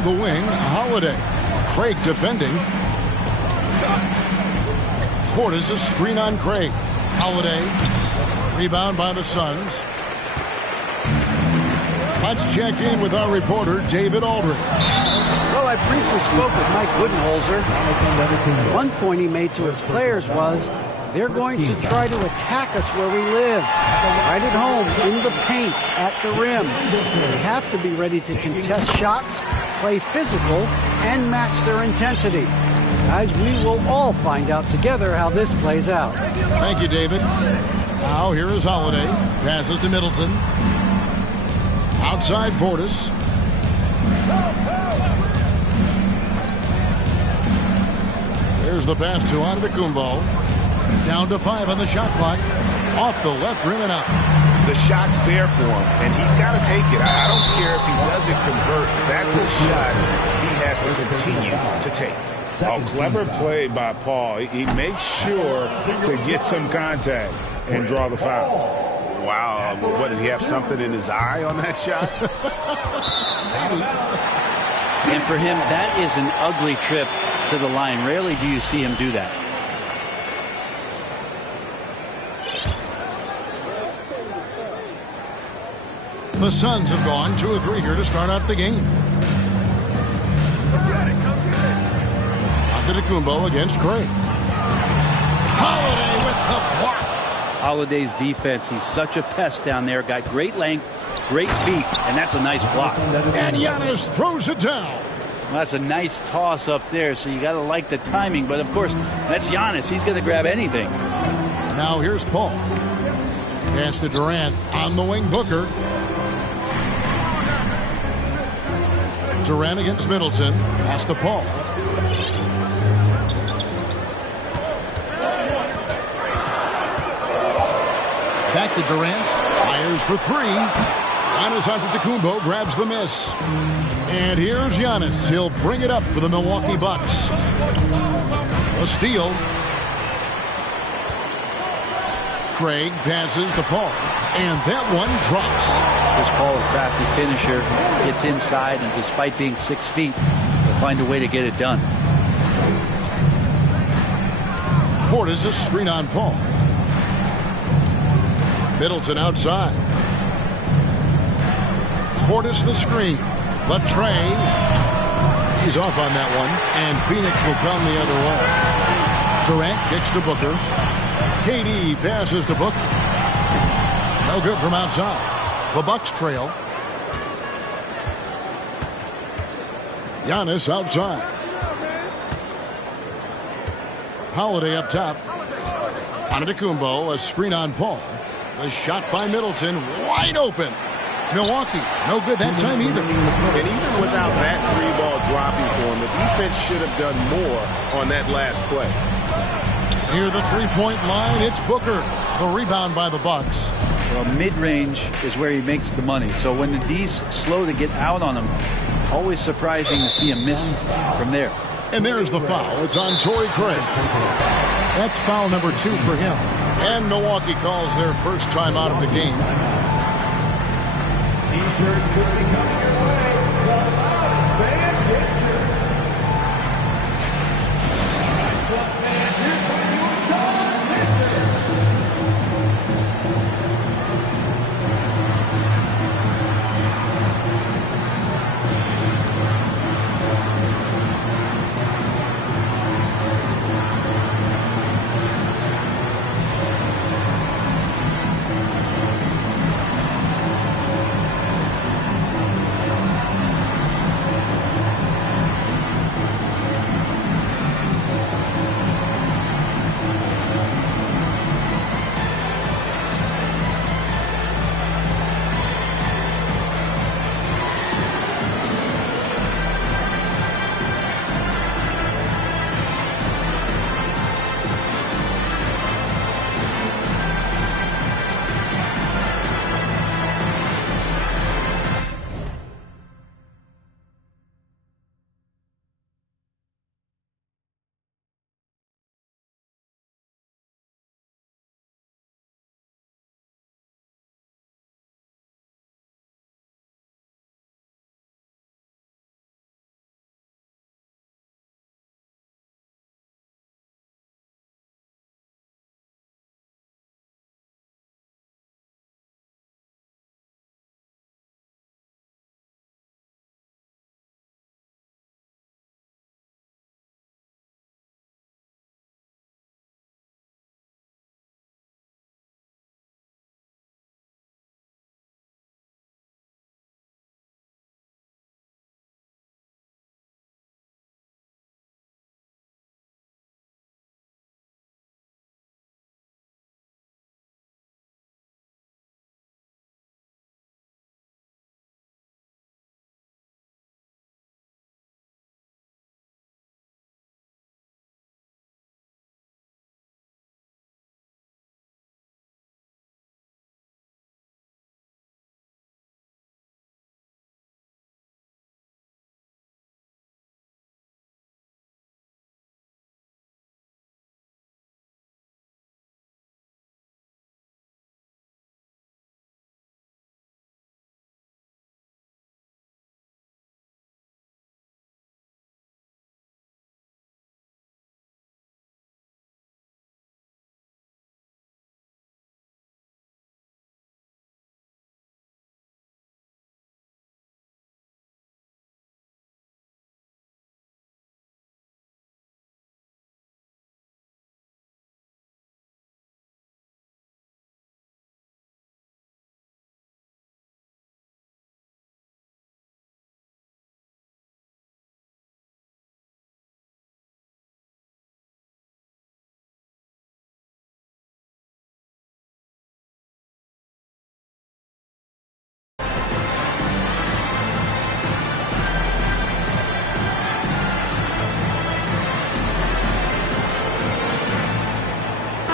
On the wing, Holiday. Craig defending. Portis, a screen on Craig. Holiday. Rebound by the Suns. Let's check in with our reporter, David Aldridge. Well, I briefly spoke with Mike Budenholzer. One point he made to his players was, they're going to try to attack us where we live. Right at home, in the paint, at the rim. We have to be ready to contest shots, play physical, and match their intensity. Guys, we will all find out together how this plays out. Thank you, David. Now here is Holiday. Passes to Middleton. Outside Portis. There's the pass to Antetokounmpo. Down to 5 on the shot clock. Off the left rim and out. The shot's there for him, and he's got to take it. I don't care if he doesn't convert. That's a shot he has to continue to take. Oh, clever play by Paul. He makes sure to get some contact and draw the foul. Wow, what, did he have something in his eye on that shot? And for him, that is an ugly trip to the line. Rarely do you see him do that. The Suns have gone 2 of 3 here to start out the game. Antetokounmpo against Craig. Holiday with the block. Holiday's defense, he's such a pest down there. Got great length, great feet, and that's a nice block. And Giannis throws it down. Well, that's a nice toss up there, so you got to like the timing. But, of course, that's Giannis. He's going to grab anything. Now here's Paul. Pass to Durant. On the wing, Booker. Durant against Middleton. Pass to Paul. Back to Durant. Fires for 3. Giannis Antetokounmpo grabs the miss. And here's Giannis. He'll bring it up for the Milwaukee Bucks. A steal. Craig passes to Paul. And that one drops. Chris Paul, a crafty finisher, gets inside, and despite being 6 feet, he'll find a way to get it done. Portis a screen on Paul. Middleton outside. Portis the screen. Latrey. He's off on that one. And Phoenix will come the other way. Durant kicks to Booker. KD passes to Booker. No good from outside. The Bucks trail. Giannis outside. Holiday up top. Antetokounmpo, a screen on Paul. The shot by Middleton, wide open. Milwaukee, no good that time either. And even without that 3-ball dropping for him, the defense should have done more on that last play. Near the 3-point line, it's Booker. The rebound by the Bucks. Well, mid-range is where he makes the money. So when the D's slow to get out on him, always surprising to see him miss from there. And there's the foul. It's on Torrey Craig. That's foul number 2 for him. And Milwaukee calls their first time out of the game.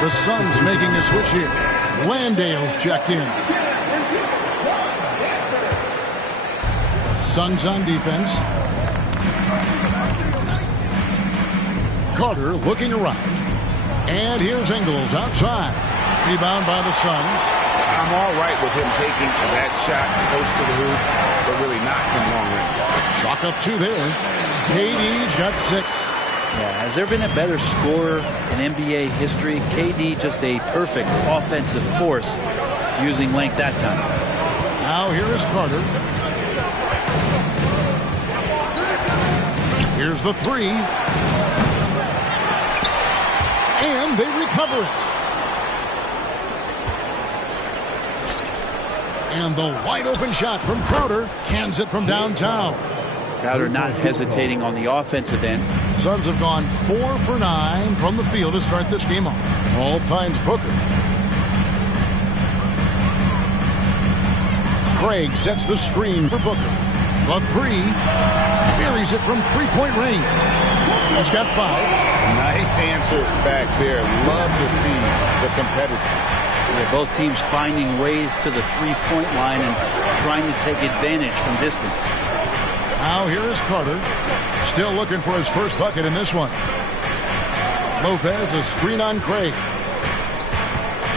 The Suns making a switch here. Landale's checked in. Suns on defense. Carter looking around. And here's Ingles outside. Rebound by the Suns. I'm all right with him taking that shot close to the hoop, but really not from long range. Chalk up 2 there. KD's got 6. Yeah, has there been a better scorer in NBA history? KD just a perfect offensive force using length that time. Now here is Carter. Here's the 3. And they recover it. And the wide open shot from Crowder cans it from downtown. Crowder not hesitating on the offensive end. Suns have gone 4 for 9 from the field to start this game off. Ball finds Booker. Craig sets the screen for Booker. The 3 buries it from 3-point range. He's got 5. Nice answer back there. Love to see the competitive. Yeah, both teams finding ways to the 3-point line and trying to take advantage from distance. Now here is Carter. Still looking for his first bucket in this one. Lopez, a screen on Craig.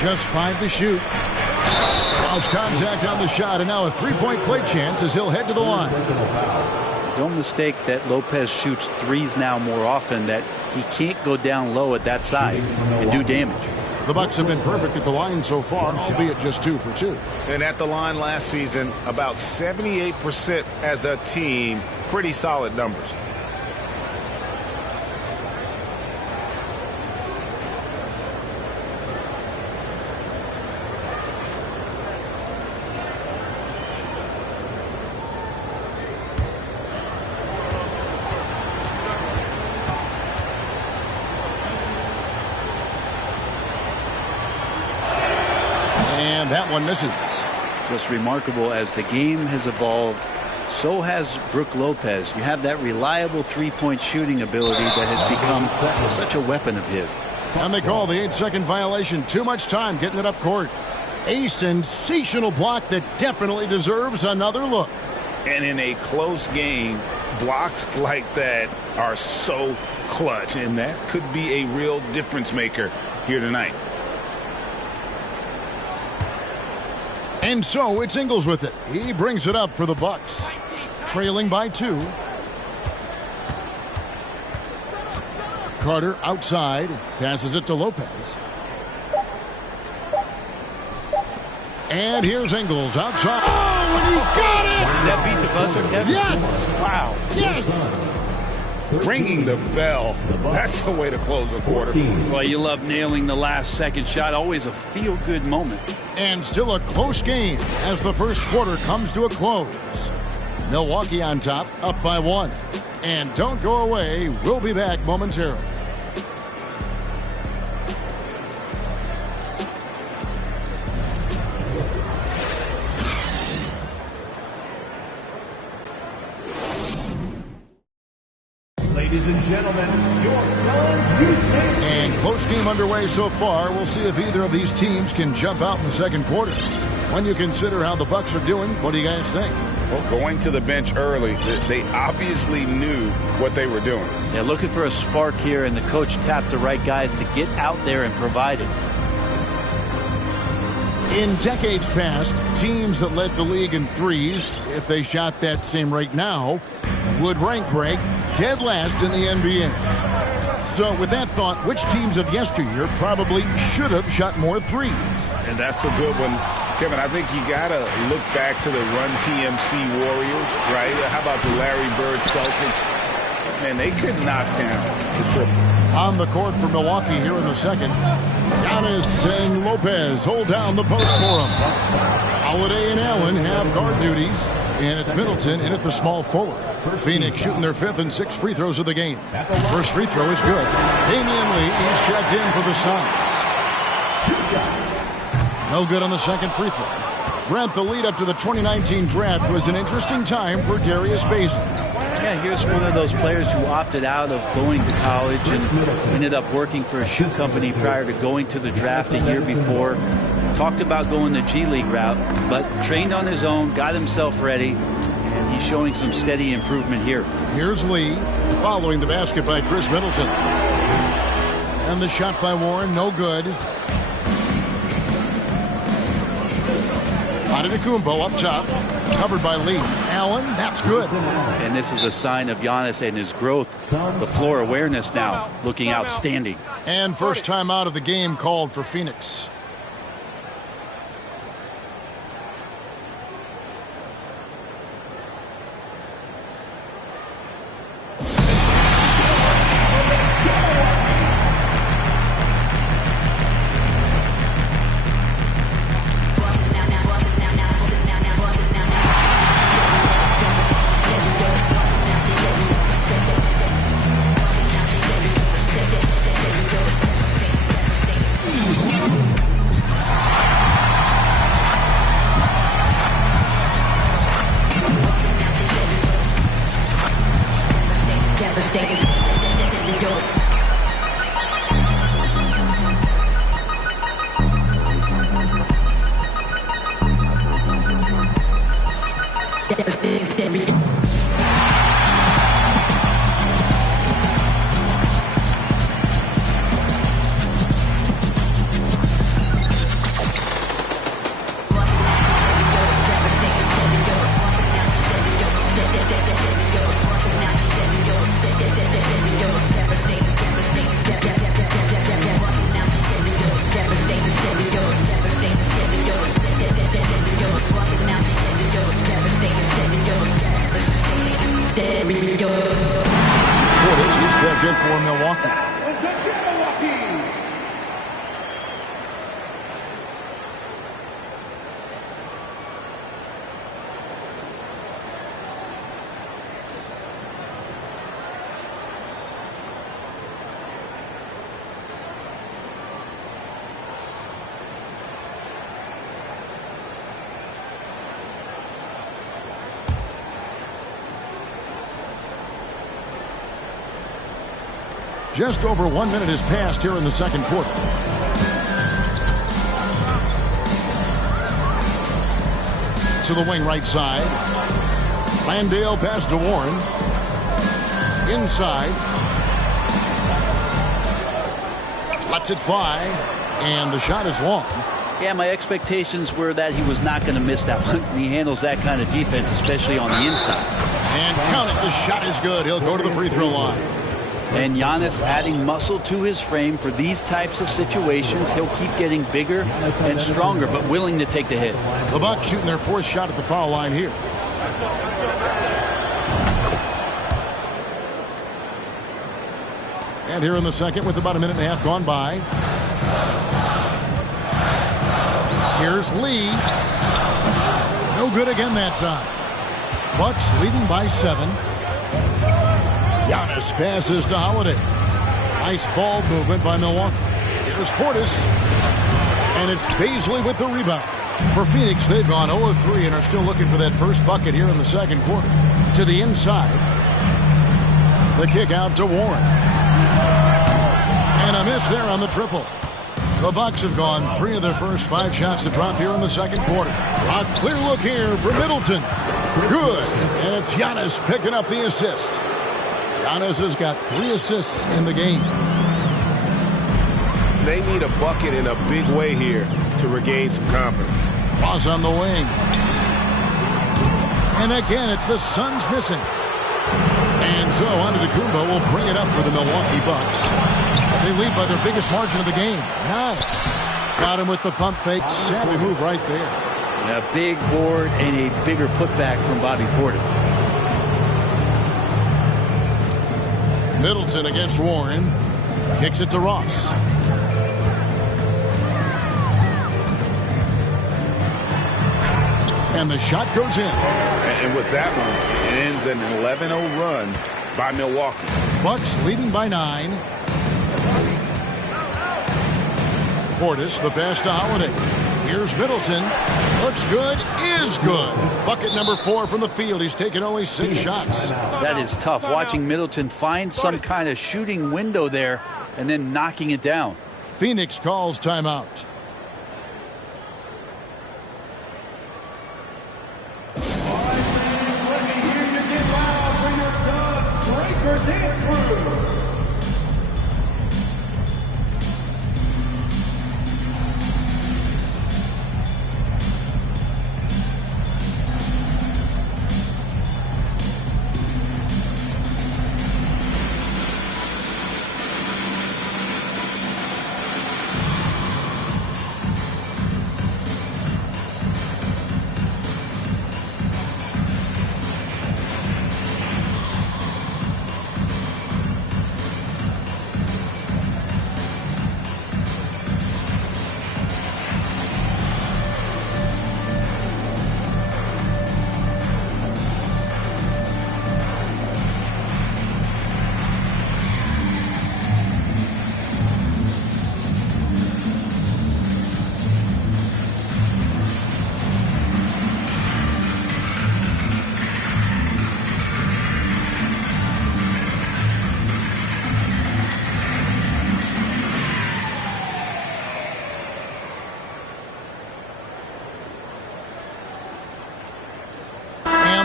Just 5 to shoot. Lost contact on the shot, and now a 3-point play chance as he'll head to the line. Don't mistake that Lopez shoots threes now more often, that he can't go down low at that size and do damage. The Bucks have been perfect at the line so far, albeit just 2 for 2. And at the line last season, about 78% as a team. Pretty solid numbers. That one misses. Just remarkable, as the game has evolved, so has Brook Lopez. You have that reliable 3-point shooting ability that has become such a weapon of his. And they call the 8-second violation. Too much time getting it up court. A sensational block that definitely deserves another look. And in a close game, blocks like that are so clutch, and that could be a real difference maker here tonight. And so it's Ingles with it. He brings it up for the Bucks. Trailing by 2. Carter outside. Passes it to Lopez. And here's Ingles outside. Oh, and he got it! Did that beat the buzzer, Kevin? Yes! Wow. Yes! Ringing the bell. That's the way to close a quarter. Well, you love nailing the last second shot. Always a feel-good moment. And still a close game as the first quarter comes to a close. Milwaukee on top, up by 1. And don't go away. We'll be back momentarily. Ladies and gentlemen, your Suns Houston. And close game underway so far. We'll see if either of these teams can jump out in the second quarter. When you consider how the Bucks are doing, what do you guys think? Well, going to the bench early, they obviously knew what they were doing. Yeah, looking for a spark here, and the coach tapped the right guys to get out there and provide it. In decades past, teams that led the league in threes, if they shot that same rate now, would rank, Greg, dead last in the NBA. So with that thought, which teams of yesteryear probably should have shot more threes? And that's a good one. Kevin, I think you got to look back to the Run TMC Warriors, right? How about the Larry Bird Celtics? Man, they could knock down the triple. On the court for Milwaukee here in the second, Giannis and Lopez hold down the post for him. Holiday and Allen have guard duties, and it's Middleton in at the small forward. Phoenix shooting their 5th and 6th free throws of the game. First free throw is good. Damian Lee is checked in for the Suns. No good on the second free throw. Brent, the lead up to the 2019 draft was an interesting time for Darius Bazley. Yeah, here's one of those players who opted out of going to college and ended up working for a shoe company prior to going to the draft a year before. Talked about going the G League route, but trained on his own, got himself ready, and he's showing some steady improvement here. Here's Lee, following the basket by Chris Middleton. And the shot by Warren, no good. Antetokounmpo up top, covered by Lee. Allen, that's good. And this is a sign of Giannis and his growth. The floor awareness now looking outstanding. And first time out of the game called for Phoenix. Good for Milwaukee. Just over 1 minute has passed here in the second quarter. To the wing right side. Landale pass to Warren. Inside. Lets it fly. And the shot is long. Yeah, my expectations were that he was not going to miss that one. He handles that kind of defense, especially on the inside. And count it. The shot is good. He'll go to the free throw line. And Giannis adding muscle to his frame for these types of situations. He'll keep getting bigger and stronger, but willing to take the hit. The Bucks shooting their fourth shot at the foul line here. And here in the second with about a minute and a half gone by. Here's Lee. No good again that time. Bucks leading by 7. Giannis passes to Holiday. Nice ball movement by Milwaukee. Here's Portis. And it's Bazley with the rebound. For Phoenix, they've gone 0-3 and are still looking for that first bucket here in the second quarter. To the inside. The kick out to Warren. And a miss there on the triple. The Bucks have gone 3 of their first 5 shots to drop here in the second quarter. A clear look here for Middleton. Good. And it's Giannis picking up the assist. Giannis has got 3 assists in the game. They need a bucket in a big way here to regain some confidence. Ross on the wing. And again, it's the Suns missing. And so Antetokounmpo will bring it up for the Milwaukee Bucks. They lead by their biggest margin of the game, 9. Got him with the pump fake. Savvy move right there. A big board and a bigger putback from Bobby Portis. Middleton against Warren. Kicks it to Ross. And the shot goes in. And with that one, it ends an 11-0 run by Milwaukee. Bucks leading by 9. Portis, the pass to Holiday. Here's Middleton. Looks good, is good. Bucket number 4 from the field. He's taken only 6 shots. That is tough, watching Middleton find some kind of shooting window there and then knocking it down. Phoenix calls timeout. All right, fans, let me hear you get loud for your son, Breaker Dance Crew.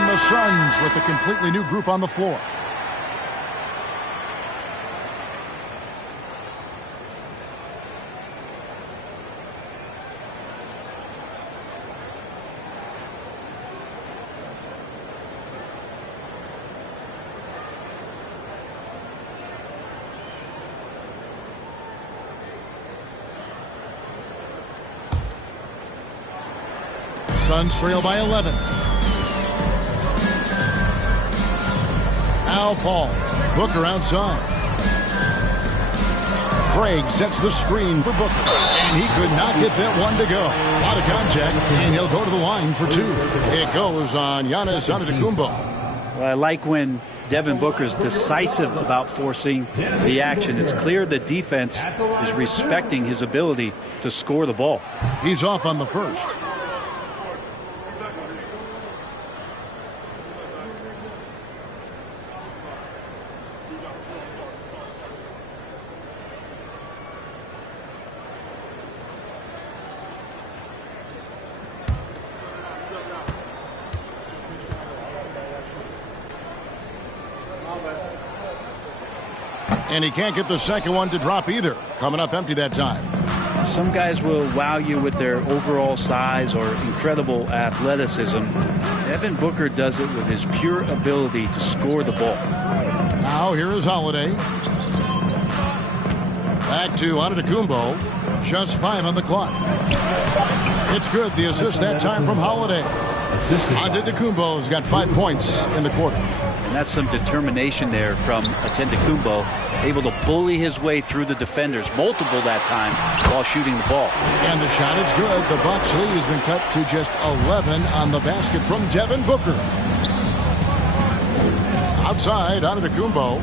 The Suns with a completely new group on the floor. Suns trail by 11. Al Paul. Booker outside. Craig sets the screen for Booker. And he could not get that one to go. A lot of contact, and he'll go to the line for 2. It goes on Giannis Antetokounmpo. Well, I like when Devin Booker's decisive about forcing the action. It's clear the defense is respecting his ability to score the ball. He's off on the first. And he can't get the second one to drop either. Coming up empty that time. Some guys will wow you with their overall size or incredible athleticism. Devin Booker does it with his pure ability to score the ball. Now here is Holiday. Back to Antetokounmpo. Just 5 on the clock. It's good. The assist that time from Holiday. Antetokounmpo's got 5 points in the quarter. And that's some determination there from Antetokounmpo, able to bully his way through the defenders, multiple that time, while shooting the ball. And the shot is good. The Bucks lead has been cut to just 11 on the basket from Devin Booker. Outside, Antetokounmpo.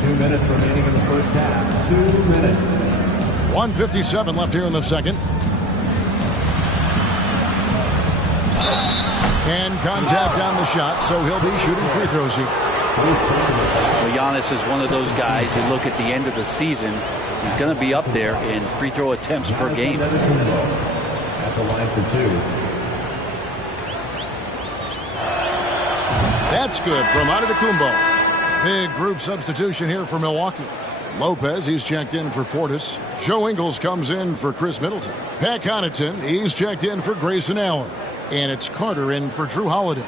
2 minutes remaining in the first half. 2 minutes. 1:57 left here in the second. And contact on the shot, so he'll be shooting free throws here. Well, Giannis is one of those guys, you look at the end of the season, he's going to be up there in free throw attempts per game. At the line for 2. That's good from Antetokounmpo. Big group substitution here for Milwaukee. Lopez, he's checked in for Portis. Joe Ingles comes in for Chris Middleton. Pat Connaughton, he's checked in for Grayson Allen. And it's Carter in for Drew Holiday.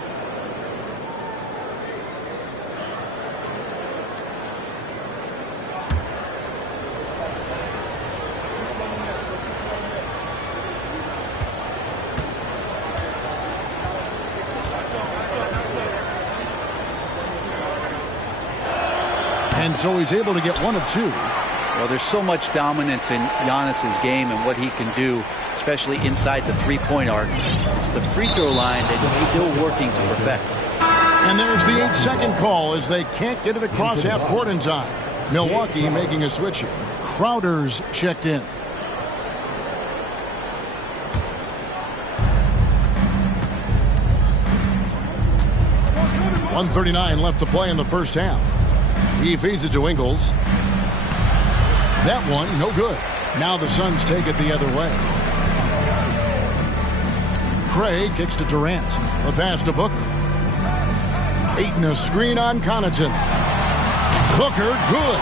And so he's able to get 1 of 2. Well, there's so much dominance in Giannis's game and what he can do, especially inside the three-point arc. It's the free throw line that he's still working to perfect. And there's the 8-second call as they can't get it across half court in time. Milwaukee making a switch here. Crowder's checked in. 1:39 left to play in the first half. He feeds it to Ingles. That one, no good. Now the Suns take it the other way. Craig kicks to Durant. The pass to Booker. Ayton a screen on Connaughton. Booker, good.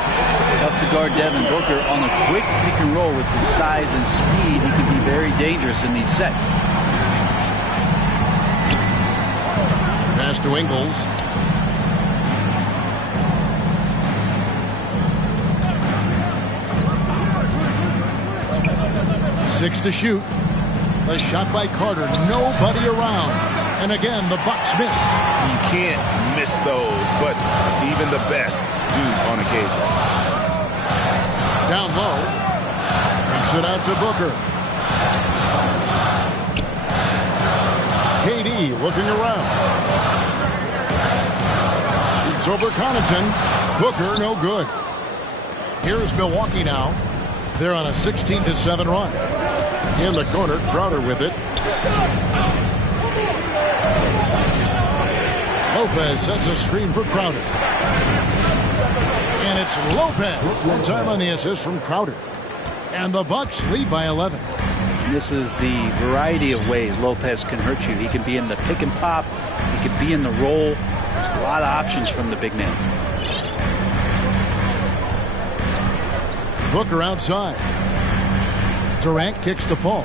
Tough to guard Devin Booker on a quick pick and roll with his size and speed. He can be very dangerous in these sets. Pass to Ingles. Six to shoot. The shot by Carter. Nobody around. And again, the Bucks miss. You can't miss those, but even the best do on occasion. Down low. Takes it out to Booker. KD looking around. Shoots over Connaughton. Booker, no good. Here's Milwaukee now. They're on a 16-7 run. In the corner, Crowder with it. Lopez sets a screen for Crowder. And it's Lopez. One time on the assist from Crowder. And the Bucks lead by 11. This is the variety of ways Lopez can hurt you. He can be in the pick and pop. He can be in the roll. There's a lot of options from the big man. Booker outside. Durant kicks to Paul.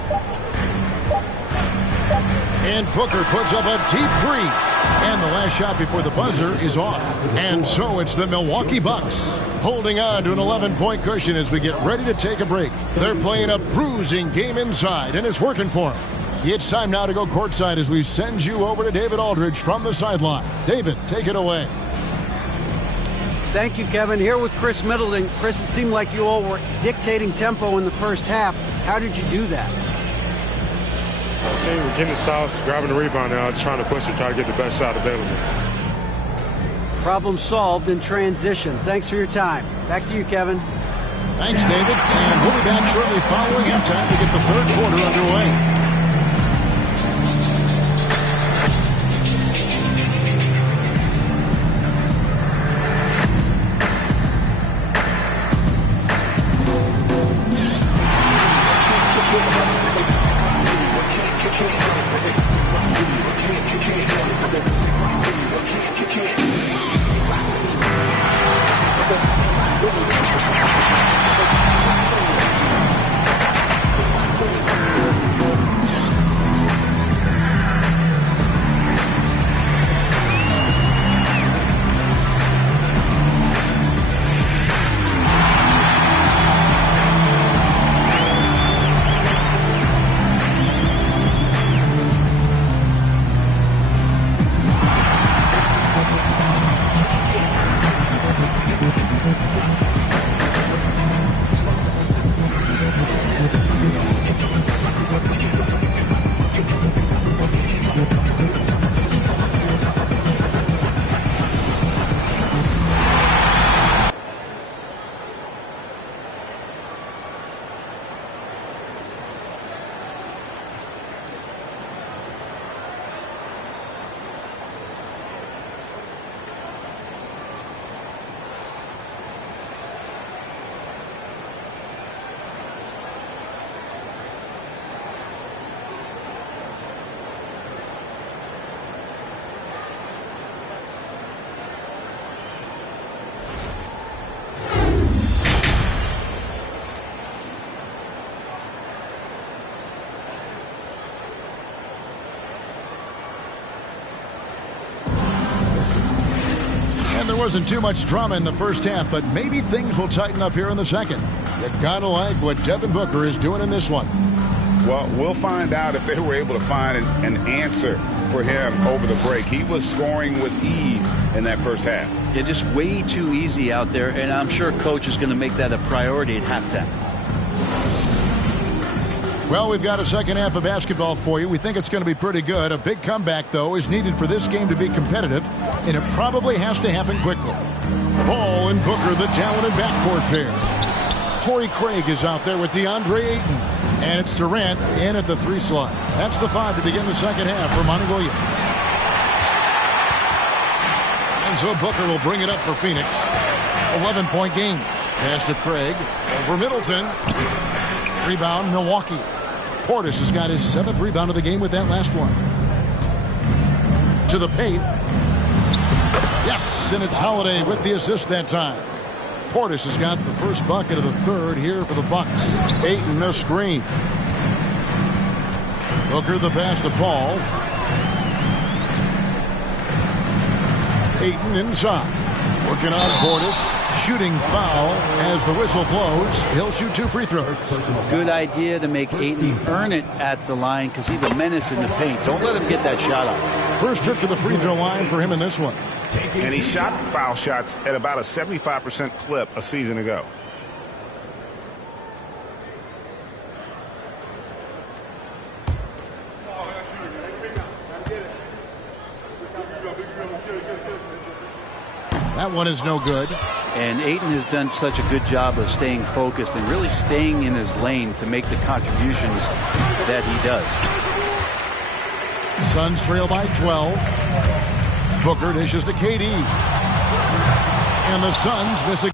And Booker puts up a deep three. And the last shot before the buzzer is off. And so it's the Milwaukee Bucks holding on to an 11-point cushion as we get ready to take a break. They're playing a bruising game inside, and it's working for them. It's time now to go courtside as we send you over to David Aldridge from the sideline. David, take it away. Thank you, Kevin. Here with Chris Middleton. Chris, it seemed like you all were dictating tempo in the first half. How did you do that? Okay, we're getting the stops, grabbing the rebound now, just trying to push it, try to get the best shot available. Problem solved in transition. Thanks for your time. Back to you, Kevin. Thanks, David. And we'll be back shortly following halftime to get the third quarter underway. There wasn't too much drama in the first half, but maybe things will tighten up here in the second. You gotta like what Devin Booker is doing in this one. Well, we'll find out if they were able to find an answer for him over the break. He was scoring with ease in that first half. Yeah, just way too easy out there, and I'm sure Coach is going to make that a priority at halftime. Well, we've got a second half of basketball for you. We think it's going to be pretty good. A big comeback, though, is needed for this game to be competitive, and it probably has to happen quickly. Paul and Booker, the talented backcourt pair. Torrey Craig is out there with DeAndre Ayton, and it's Durant in at the 3 slot. That's the 5 to begin the second half for Monty Williams. And so Booker will bring it up for Phoenix. 11-point game. Pass to Craig. Over Middleton. Rebound, Milwaukee. Portis has got his 7th rebound of the game with that last one. To the paint. Yes, and it's Holiday with the assist that time. Portis has got the first bucket of the 3rd here for the Bucks. Ayton a screen. Booker the pass to Paul. Ayton inside. Working on Portis. Shooting foul as the whistle blows. He'll shoot 2 free throws. Good idea to make Ayton earn it at the line because he's a menace in the paint. Don't let him get that shot off. First trip to the free throw line for him in this one. And he shot foul shots at about a 75% clip a season ago. That one is no good. And Ayton has done such a good job of staying focused and really staying in his lane to make the contributions that he does. Suns trail by 12. Booker dishes to KD. And the Suns miss a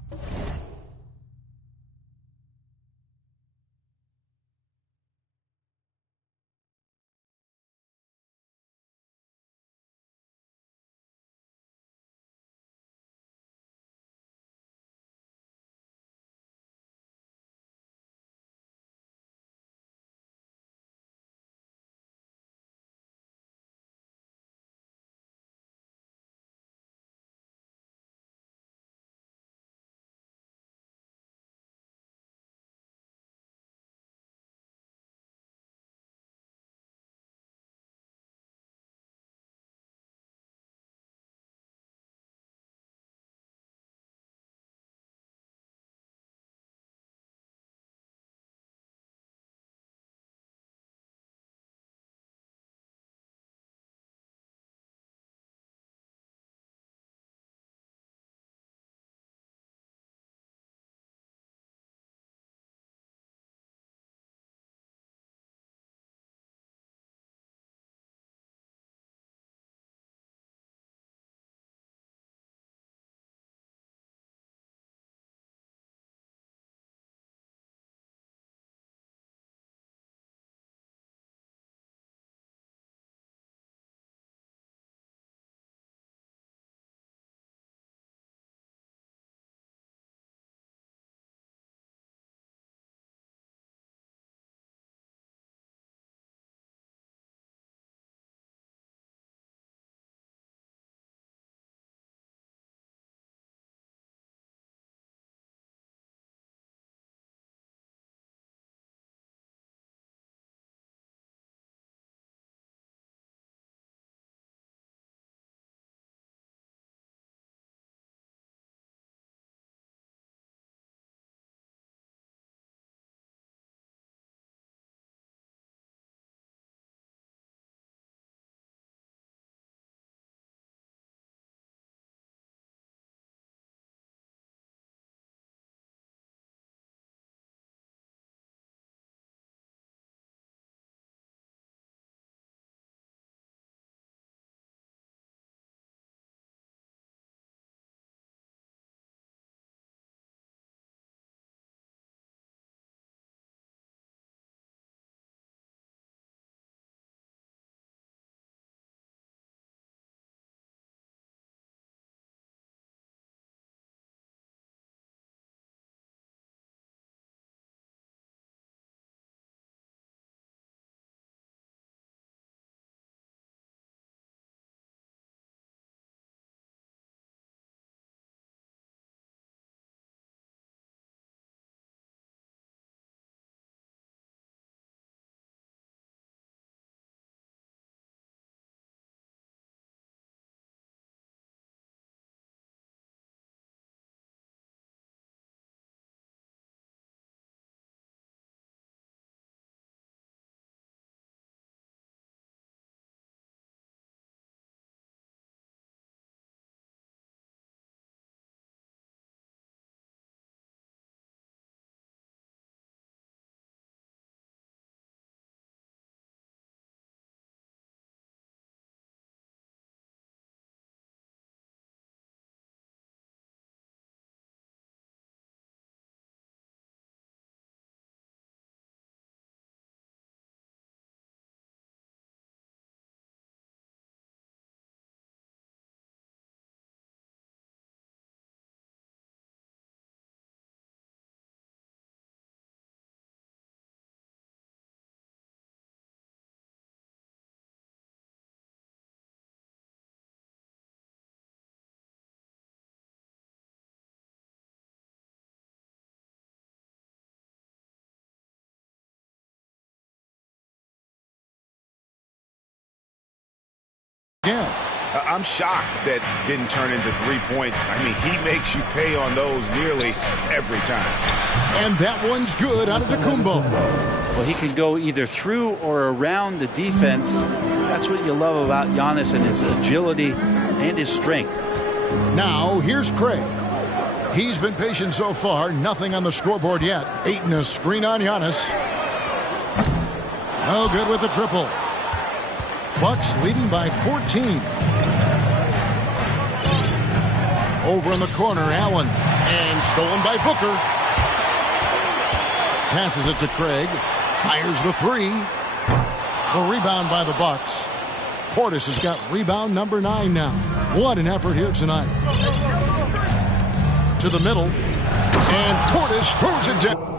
I'm shocked that didn't turn into 3 points. I mean, he makes you pay on those nearly every time. And that one's good out of Antetokounmpo. Well, he can go either through or around the defense. That's what you love about Giannis and his agility and his strength. Now, here's Craig. He's been patient so far. Nothing on the scoreboard yet. Ayton, a screen on Giannis. No good with the triple. Bucks leading by 14. Over in the corner, Allen. And stolen by Booker. Passes it to Craig. Fires the three. The rebound by the Bucks. Portis has got rebound number 9 now. What an effort here tonight. To the middle. And Portis throws it down.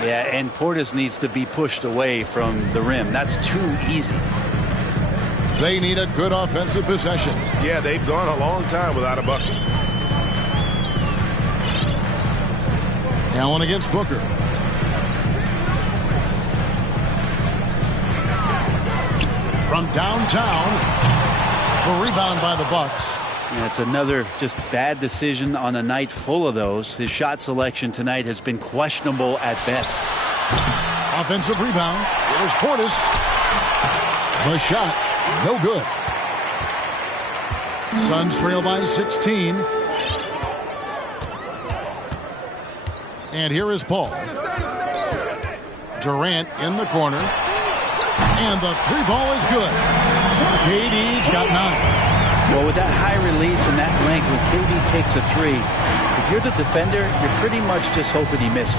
Yeah, and Portis needs to be pushed away from the rim. That's too easy. They need a good offensive possession. Yeah, they've gone a long time without a bucket. Allen against Booker. From downtown, the rebound by the Bucks. Yeah, it's another just bad decision on a night full of those. His shot selection tonight has been questionable at best. Offensive rebound. Here's Portis. The shot, no good. Suns trail by 16. And here is Paul. Durant in the corner. And the three ball is good. KD's got 9. Well, with that high release and that length, when KD takes a three, if you're the defender, you're pretty much just hoping he misses.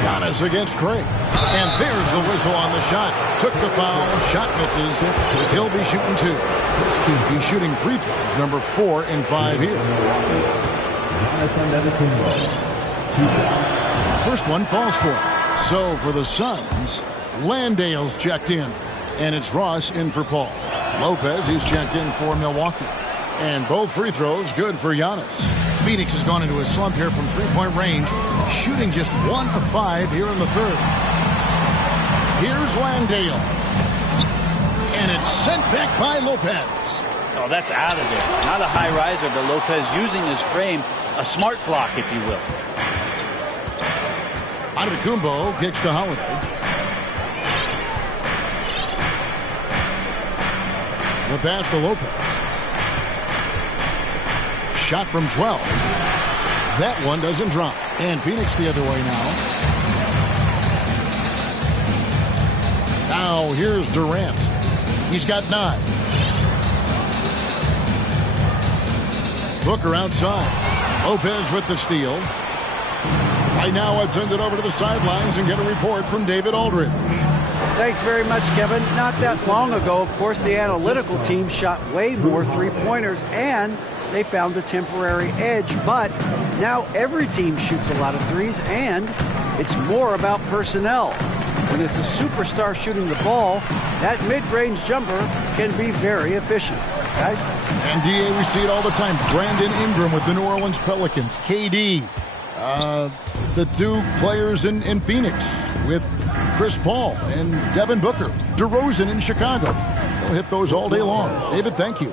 Giannis against Craig. And there's the whistle on the shot. Took the foul. Shot misses. He'll be shooting 2. He's shooting free throws, number 4 in 5 here. First one falls for him. So for the Suns, Landale's checked in. And it's Ross in for Paul. Lopez, he's checked in for Milwaukee. And both free throws good for Giannis. Phoenix has gone into a slump here from three-point range, shooting just 1 of 5 here in the third. Here's Landale. And it's sent back by Lopez. Oh, that's out of there. Not a high riser, but Lopez using his frame, a smart block, if you will. Antetokounmpo kicks to Holiday. The pass to Lopez. Shot from 12. That one doesn't drop. And Phoenix the other way now. Now here's Durant. He's got 9. Booker outside. Lopez with the steal. Right now, let's send it over to the sidelines and get a report from David Aldridge. Thanks very much, Kevin. Not that long ago, of course, the analytical team shot way more three-pointers, and they found a temporary edge. But now every team shoots a lot of threes, and it's more about personnel. When it's a superstar shooting the ball, that mid-range jumper can be very efficient. Guys? And DA, we see it all the time. Brandon Ingram with the New Orleans Pelicans. KD. The two players in Phoenix with Chris Paul and Devin Booker. DeRozan in Chicago. They'll hit those all day long. David, thank you.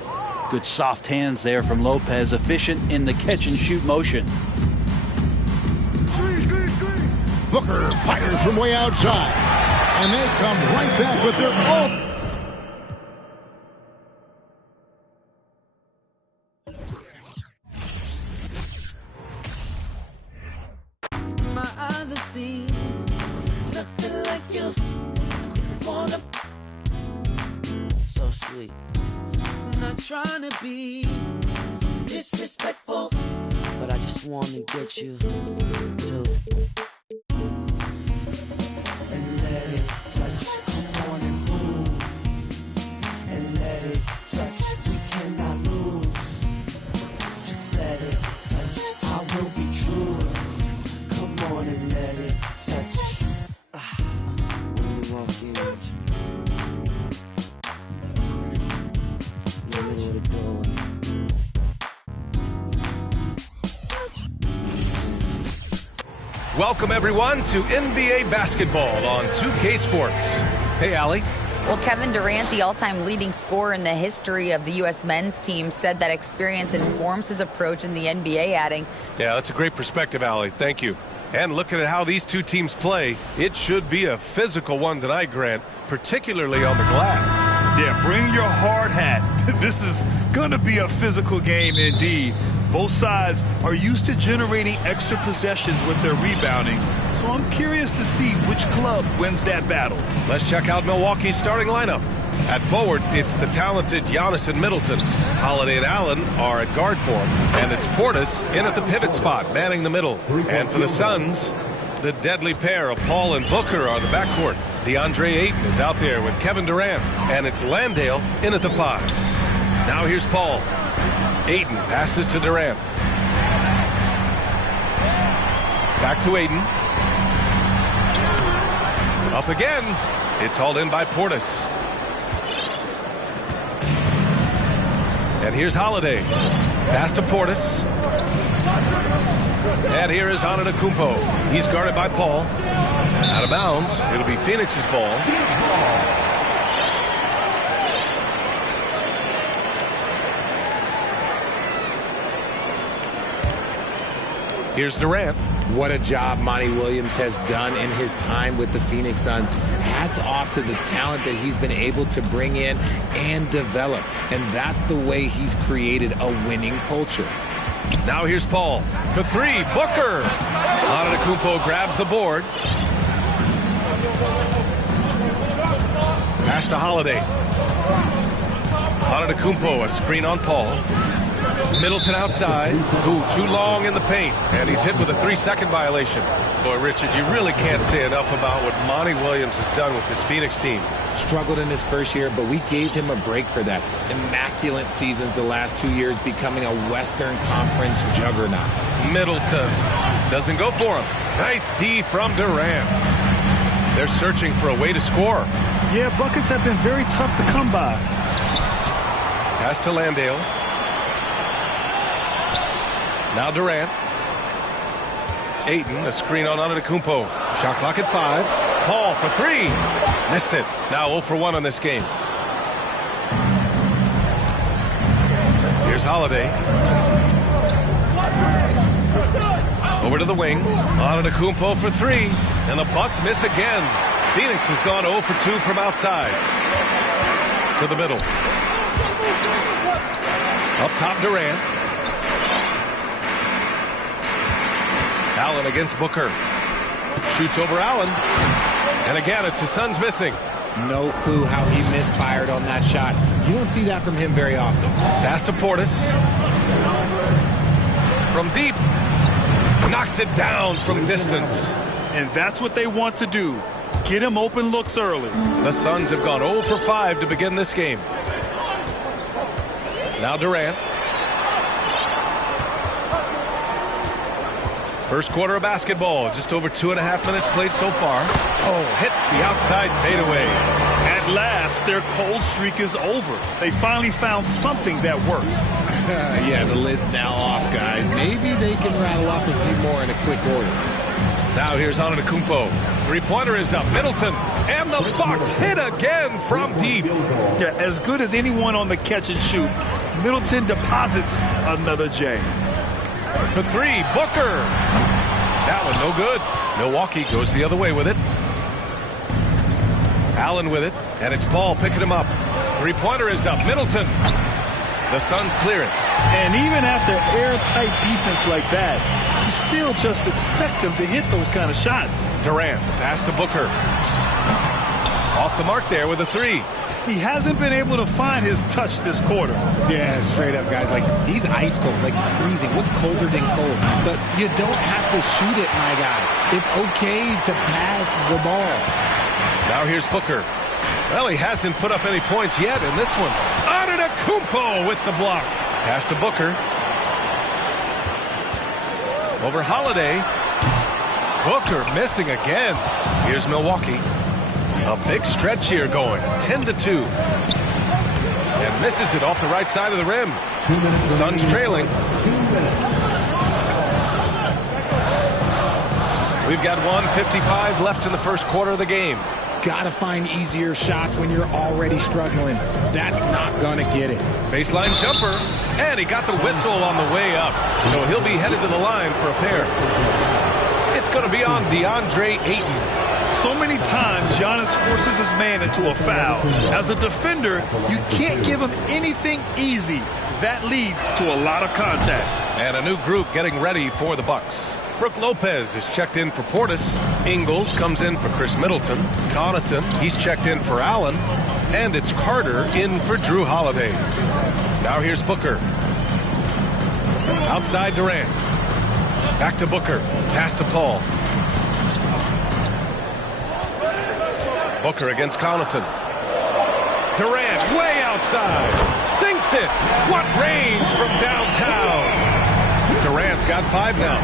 Good soft hands there from Lopez. Efficient in the catch-and-shoot motion. Booker fires from way outside. And they come right back with their own. My eyes have seen nothing like you. Wanna so sweet. Not trying to be disrespectful, but I just want to get you to and let it touch. Come on and move and let it touch. We cannot lose. Just let it touch. I will be true. Come on and let it touch. When you walk in, the middle of the doorway. Welcome, everyone, to NBA basketball on 2K Sports. Hey, Allie. Well, Kevin Durant, the all-time leading scorer in the history of the U.S. men's team, said that experience informs his approach in the NBA, adding, Yeah, that's a great perspective, Allie. Thank you. And looking at how these two teams play, it should be a physical one tonight, Grant, particularly on the glass. Yeah, bring your hard hat. This is going to be a physical game indeed. Both sides are used to generating extra possessions with their rebounding, so I'm curious to see which club wins that battle. Let's check out Milwaukee's starting lineup. At forward, it's the talented Giannis and Middleton. Holiday and Allen are at guard for him, and it's Portis in at the pivot spot, manning the middle. And for the Suns, the deadly pair of Paul and Booker are the backcourt. DeAndre Ayton is out there with Kevin Durant, and it's Landale in at the 5. Now here's Paul. Ayton passes to Durant. Back to Ayton. Up again. It's hauled in by Portis. And here's Holiday. Pass to Portis. And here is Antetokounmpo. He's guarded by Paul. Out of bounds. It'll be Phoenix's ball. Here's Durant. What a job Monty Williams has done in his time with the Phoenix Suns. Hats off to the talent that he's been able to bring in and develop. And that's the way he's created a winning culture. Now here's Paul for 3. Booker. Antetokounmpo grabs the board. Pass to Holiday. Antetokounmpo, a screen on Paul. Middleton outside. Ooh, too long in the paint. And he's hit with a 3-second violation. Boy, Richard, you really can't say enough about what Monty Williams has done with this Phoenix team. Struggled in his first year, but we gave him a break for that. Immaculate seasons the last 2 years, becoming a Western Conference juggernaut. Middleton doesn't go for him. Nice D from Durant. They're searching for a way to score. Yeah, buckets have been very tough to come by. Pass to Landale. Now Durant. Ayton, a screen on Antetokounmpo. Shot clock at 5. Paul for 3. Missed it. Now 0 for 1 on this game. Here's Holiday. Over to the wing. Antetokounmpo for 3. And the Bucks miss again. Phoenix has gone 0 for 2 from outside. To the middle. Up top, Durant. Allen against Booker. Shoots over Allen. And again, it's the Suns missing. No clue how he misfired on that shot. You don't see that from him very often. Pass to Portis. From deep. Knocks it down from distance. And that's what they want to do. Get him open looks early. The Suns have gone 0 for 5 to begin this game. Now Durant. First quarter of basketball. Just over 2.5 minutes played so far. Oh, hits the outside fadeaway. At last, their cold streak is over. They finally found something that works. Yeah, the lid's now off, guys. Maybe they can rattle off a few more in a quick order. Now here's Antetokounmpo. Three-pointer is up. Middleton. And the Bucks hit again from deep. Yeah, as good as anyone on the catch and shoot. Middleton deposits another J. For three, Booker. That one no good. Milwaukee goes the other way with it. Allen with it. And it's Paul picking him up. Three-pointer is up. Middleton. The Suns clear it. And even after airtight defense like that, you still just expect him to hit those kind of shots. Durant, pass to Booker. Off the mark there with a three. He hasn't been able to find his touch this quarter. Yeah, straight up, guys. Like, he's ice cold, like freezing. What's colder than cold? But you don't have to shoot it, my guy. It's okay to pass the ball. Now here's Booker. Well, he hasn't put up any points yet in this one. Antetokounmpo with the block. Pass to Booker. Over Holiday. Booker missing again. Here's Milwaukee. A big stretch here going. 10-2. And misses it off the right side of the rim. Suns trailing. We've got 1:55 left in the first quarter of the game. Gotta find easier shots when you're already struggling. That's not gonna get it. Baseline jumper, and he got the whistle on the way up, so he'll be headed to the line for a pair. It's gonna be on DeAndre Ayton. So many times Giannis forces his man into a foul. As a defender, you can't give him anything easy. That leads to a lot of contact. And a new group getting ready for the Bucks. Brook Lopez is checked in for Portis. Ingles comes in for Chris Middleton. Connaughton, he's checked in for Allen. And it's Carter in for Drew Holiday. Now here's Booker. Outside Durant. Back to Booker. Pass to Paul. Booker against Connaughton. Durant way outside. Sinks it. What range from downtown. Durant's got 5 now.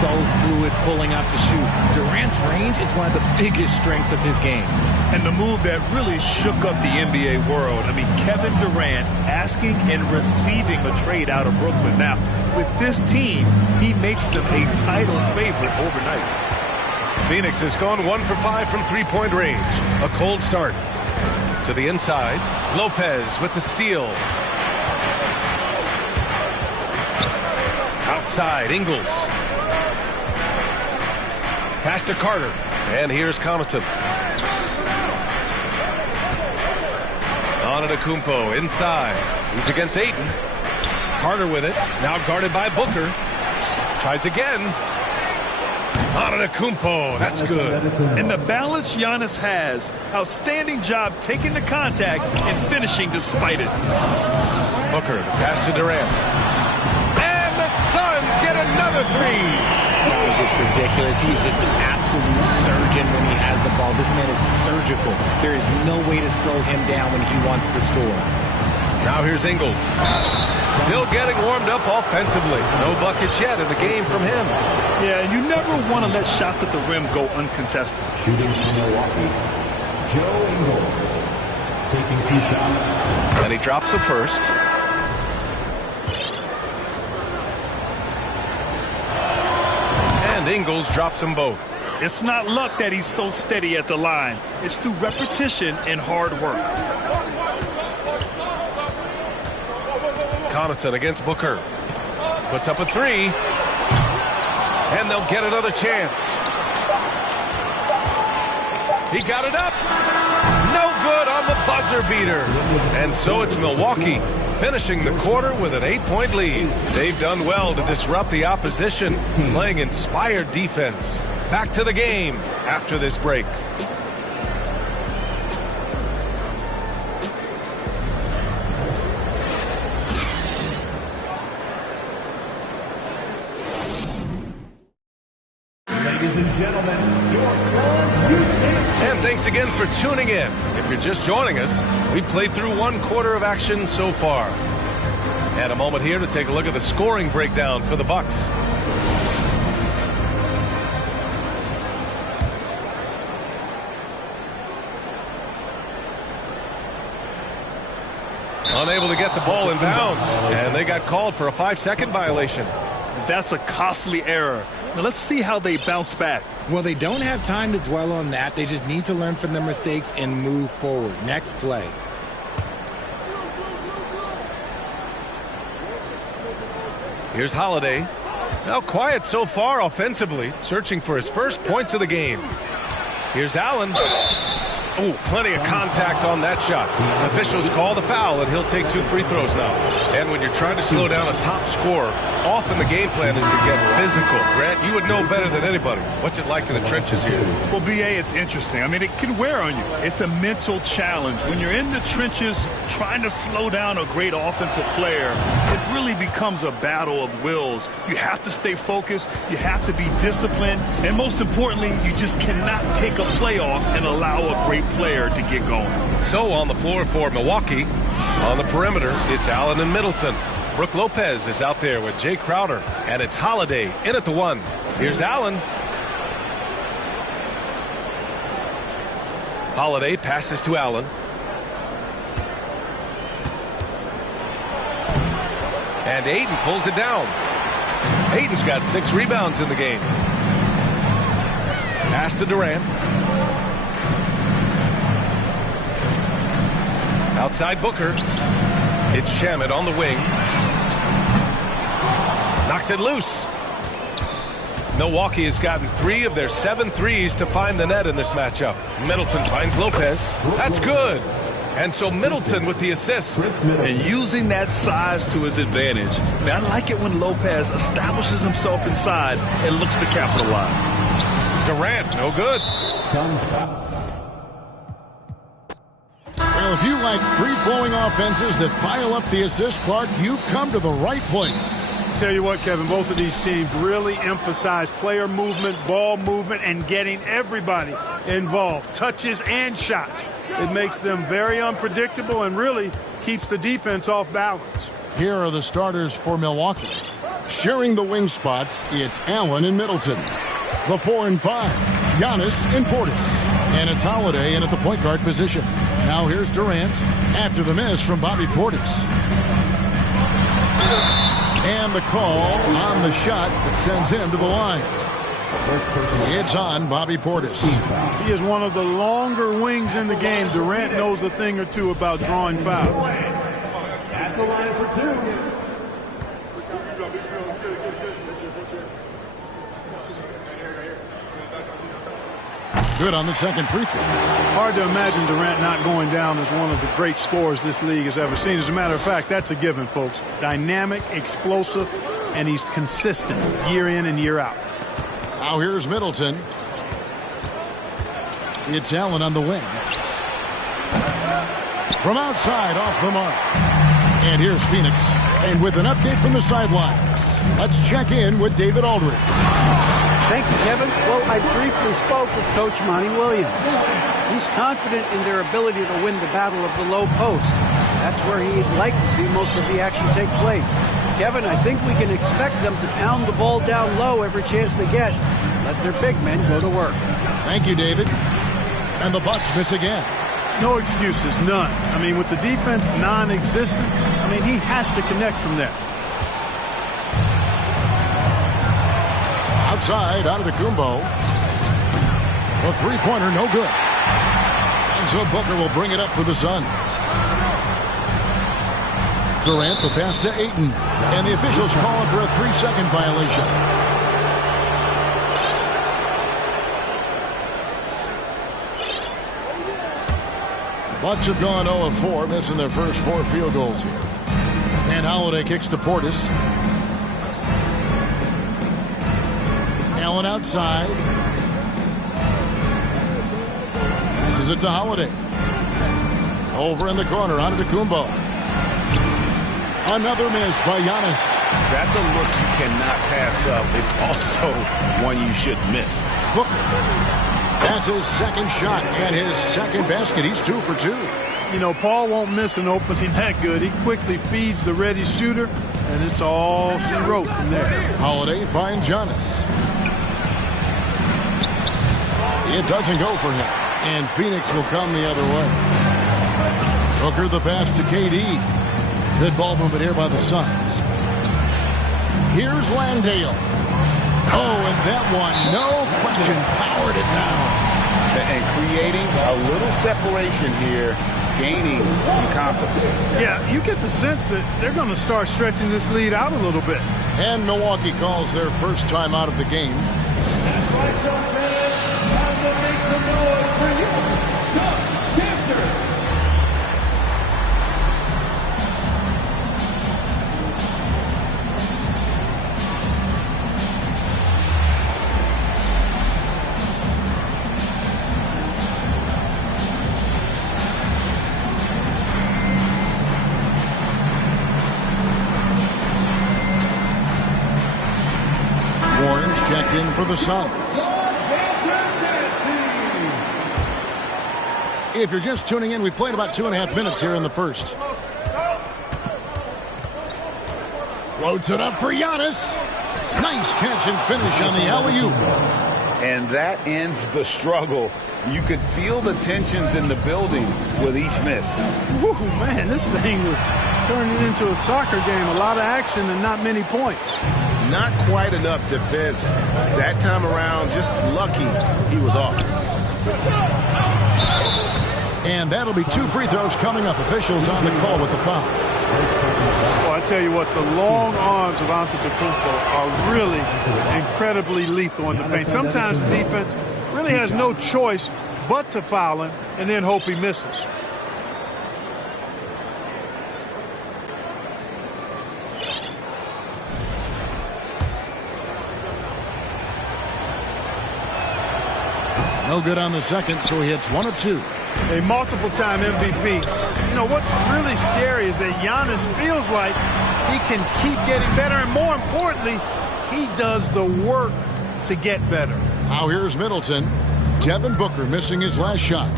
So fluid pulling up to shoot. Durant's range is one of the biggest strengths of his game. And the move that really shook up the NBA world. I mean, Kevin Durant asking and receiving a trade out of Brooklyn. Now, with this team, he makes them a title favorite overnight. Phoenix has gone 1 for 5 from three-point range. A cold start. To the inside. Lopez with the steal. Outside, Ingles. Pass to Carter. And here's Connaughton. Antetokounmpo inside. He's against Ayton. Carter with it. Now guarded by Booker. Tries again. Antetokounmpo. That's good. And the balance Giannis has. Outstanding job taking the contact and finishing despite it. Booker, the pass to Durant. And the Suns get another three. That was just ridiculous. He's just an absolute surgeon when he has the ball. This man is surgical. There is no way to slow him down when he wants to score. Now here's Ingles. Still getting warmed up offensively. No buckets yet in the game from him. Yeah, you never want to let shots at the rim go uncontested. Shooting from Milwaukee, Joe Ingles. Taking 2 shots. And he drops the first. And Ingles drops them both. It's not luck that he's so steady at the line. It's through repetition and hard work. Connaughton against Booker. Puts up a three. And they'll get another chance. He got it up. No good on the buzzer beater. And so it's Milwaukee finishing the quarter with an 8-point lead. They've done well to disrupt the opposition, playing inspired defense. Back to the game after this break. Ladies and gentlemen, your son, Houston. And thanks again for tuning in. If you're just joining us, we played through one quarter of action so far. And a moment here to take a look at the scoring breakdown for the Bucks. Unable to get the ball in bounds, and they got called for a 5-second violation. That's a costly error. Now let's see how they bounce back. Well, they don't have time to dwell on that. They just need to learn from their mistakes and move forward. Next play. Here's Holiday. Now quiet so far offensively, searching for his first points of the game. Here's Allen. Oh, plenty of contact on that shot. Officials call the foul, and he'll take 2 free throws now. And when you're trying to slow down a top scorer, often the game plan is to get physical. Grant, you would know better than anybody. What's it like in the trenches here? Well, B.A., it's interesting. I mean, it can wear on you. It's a mental challenge. When you're in the trenches trying to slow down a great offensive player, it really becomes a battle of wills. You have to stay focused. You have to be disciplined. And most importantly, you just cannot take a play off and allow a great player to get going. So on the floor for Milwaukee, on the perimeter, it's Allen and Middleton. Brook Lopez is out there with Jay Crowder, and it's Holiday in at the 1. Here's Allen. Holiday passes to Allen. And Ayton pulls it down. Ayton's got 6 rebounds in the game. Pass to Durant. Outside Booker. It's Shamet on the wing. Knocks it loose. Milwaukee has gotten 3 of their 7 threes to find the net in this matchup. Middleton finds Lopez. That's good. And so Middleton with the assist. And using that size to his advantage. I mean, I like it when Lopez establishes himself inside and looks to capitalize. Durant, no good. Well, if you like free-flowing offenses that pile up the assist, Clark, you've come to the right place. Tell you what, Kevin, both of these teams really emphasize player movement, ball movement, and getting everybody involved, touches and shots. It makes them very unpredictable and really keeps the defense off balance. Here are the starters for Milwaukee. Sharing the wing spots, it's Allen and Middleton. The 4 and 5, Giannis and Portis. And it's Holiday in at the point guard position. Now here's Durant after the miss from Bobby Portis. And the call on the shot that sends him to the line. It's on Bobby Portis. He is one of the longer wings in the game. Durant knows a thing or two about drawing fouls. At the line for 2. Good on the second free throw. Hard to imagine Durant not going down as one of the great scorers this league has ever seen. As a matter of fact, that's a given, folks. Dynamic, explosive, and he's consistent year in and year out. Now here's Middleton. It's Allen on the wing. From outside, off the mark. And here's Phoenix. And with an update from the sidelines, let's check in with David Aldridge. Thank you, Kevin. Well, I briefly spoke with Coach Monty Williams. He's confident in their ability to win the battle of the low post. That's where he'd like to see most of the action take place. Kevin, I think we can expect them to pound the ball down low every chance they get. Let their big men go to work. Thank you, David. And the Bucks miss again. No excuses, none. I mean, with the defense non-existent, I mean, he has to connect from there. Outside, Antetokounmpo. The three-pointer, no good. And so Booker will bring it up for the Suns. Durant, the pass to Ayton. And the officials calling for a 3-second violation. Bucks have gone 0 of 4, missing their first 4 field goals here. And Holiday kicks to Portis. Allen outside. Passes it to Holiday. Over in the corner, Antetokounmpo. Another miss by Giannis. That's a look you cannot pass up. It's also one you shouldn't miss. Booker. That's his second shot and his second basket. He's 2 for 2. You know, Paul won't miss an opening that good. He quickly feeds the ready shooter, and it's all she wrote from there. Holiday finds Giannis. It doesn't go for him, and Phoenix will come the other way. Booker the pass to KD. Good ball movement here by the Suns. Here's Landale. Oh, and that one, no question, powered it down. And creating a little separation here, gaining some confidence. Yeah, you get the sense that they're going to start stretching this lead out a little bit. And Milwaukee calls their first time out of the game. That's right, some fans. Time to make some noise for you, Suns Dancers. Checked in for the Suns. If you're just tuning in, we played about 2.5 minutes here in the first. Floats it up for Giannis. Nice catch and finish on the alley-oop. And that ends the struggle. You could feel the tensions in the building with each miss. Woo, man, this thing was turning into a soccer game. A lot of action and not many points. Not quite enough defense that time around. Just lucky he was off. And that'll be 2 free throws coming up. Officials on the call with the foul. Well, I tell you what, the long arms of Antetokounmpo are really incredibly lethal in the paint. Sometimes the defense really has no choice but to foul him and then hope he misses. No good on the second, so he hits 1 of 2. A multiple-time MVP. You know, what's really scary is that Giannis feels like he can keep getting better, and more importantly, he does the work to get better. Now here's Middleton. Devin Booker missing his last shot.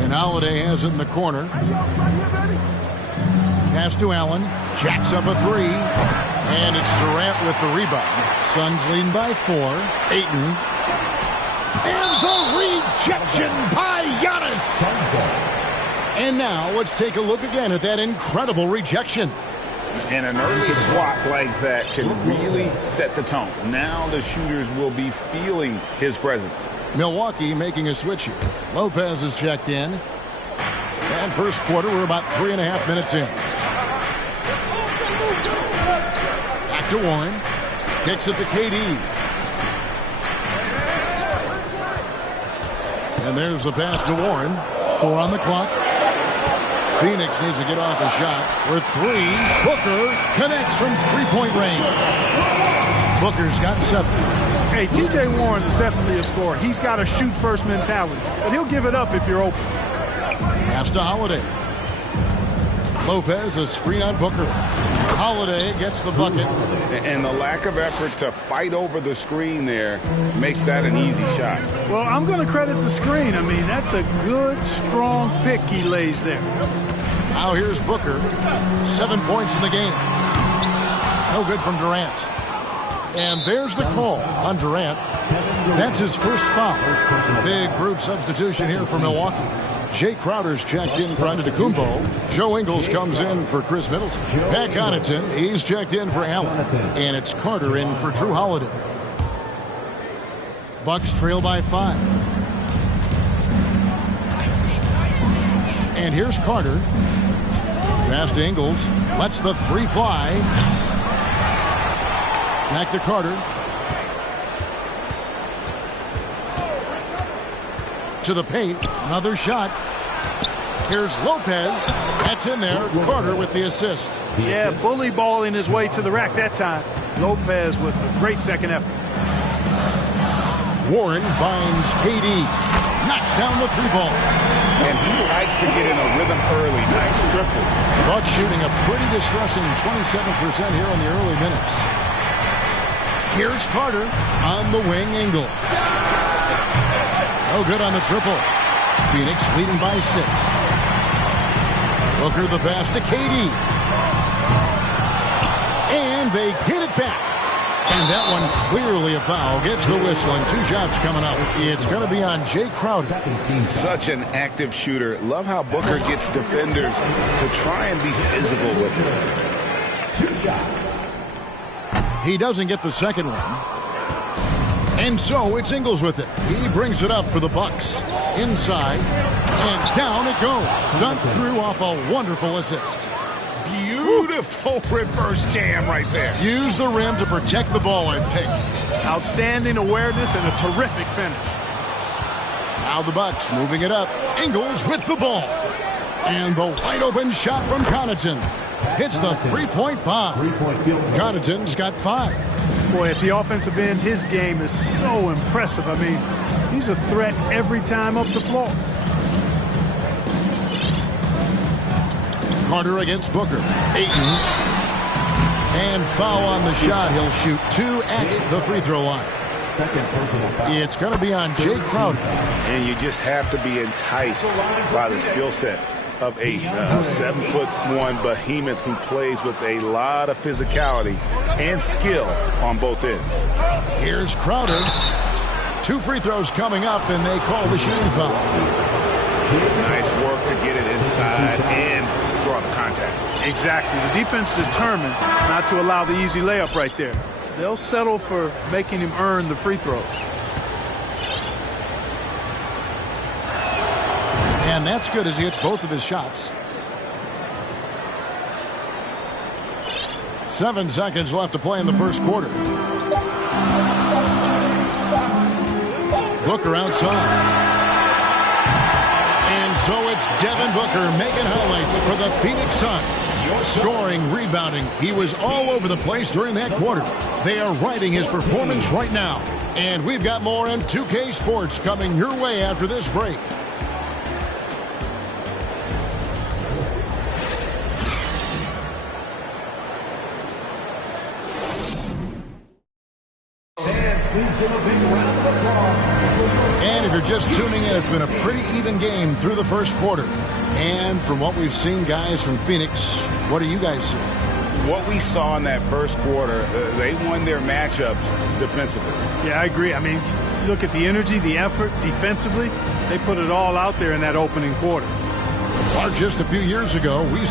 And Holiday has it in the corner. Pass to Allen. Jacks up a 3. And it's Durant with the rebound. Suns leading by 4. Ayton. And the rejection by Giannis. And now let's take a look again at that incredible rejection. And an early swat like that can really set the tone. Now the shooters will be feeling his presence. Milwaukee making a switch here. Lopez is checked in. And first quarter, we're about 3.5 minutes in. Back to Warren. Kicks it to KD. And there's the pass to Warren. 4 on the clock. Phoenix needs to get off a shot. With 3, Booker connects from 3-point range. Booker's got 7. Hey, T.J. Warren is definitely a scorer. He's got a shoot-first mentality, but he'll give it up if you're open. Pass to Holiday. Lopez, a screen on Booker. Holiday gets the bucket. And the lack of effort to fight over the screen there makes that an easy shot. Well, I'm going to credit the screen. I mean, that's a good, strong pick he lays there. Now here's Booker. 7 points in the game. No good from Durant. And there's the call on Durant. That's his first foul. Big group substitution here for Milwaukee. Jay Crowder's checked in for Antetokounmpo. Joe Ingles comes in for Chris Middleton. Pat Connaughton, he's checked in for Allen. And it's Carter in for Drew Holiday. Bucks trail by 5. And here's Carter. Pass to Ingles. Lets the 3 fly. Back to Carter. To the paint. Another shot. Here's Lopez. That's in there. Carter with the assist. Yeah, bully balling his way to the rack that time. Lopez with a great second effort. Warren finds KD. Knocks down the 3-ball. And he likes to get in a rhythm early. Nice triple. Bucks shooting a pretty distressing 27% here in the early minutes. Here's Carter on the wing. Ingle. No good on the triple. Phoenix leading by 6. Booker the pass to KD. And they get it back. And that one clearly a foul. Gets the whistle and 2 shots coming up. It's going to be on Jay Crowder. Such an active shooter. Love how Booker gets defenders to try and be physical with him. 2 shots. He doesn't get the second one. And so it's Ingles with it. He brings it up for the Bucks. Inside. And down it goes. Dunked through off a wonderful assist. Beautiful reverse jam right there. Use the rim to protect the ball, I think. Outstanding awareness and a terrific finish. Now the Bucks moving it up. Ingles with the ball. And the wide open shot from Connaughton. Hits the 3-point bomb. Connaughton's got 5. Boy, at the offensive end, his game is so impressive. I mean, he's a threat every time up the floor. Carter against Booker. Ayton. And foul on the shot. He'll shoot 2 at the free throw line. It's going to be on Jay Crowder. And you just have to be enticed by the skill set of a 7'1" behemoth who plays with a lot of physicality and skill on both ends. Here's Crowder. 2 free throws coming up, and they call the shooting foul. Nice work to get it inside and draw the contact. Exactly. The defense determined not to allow the easy layup right there. They'll settle for making him earn the free throws. And that's good as he hits both of his shots. 7 seconds left to play in the first quarter. Booker outside. And so it's Devin Booker making highlights for the Phoenix Suns. Scoring, rebounding. He was all over the place during that quarter. They are riding his performance right now. And we've got more on 2K Sports coming your way after this break. And if you're just tuning in, it's been a pretty even game through the first quarter. And from what we've seen, guys, from Phoenix, what do you guys see? What we saw in that first quarter, they won their matchups defensively. Yeah, I agree. I mean, look at the energy, the effort defensively. They put it all out there in that opening quarter. Well, just a few years ago, we...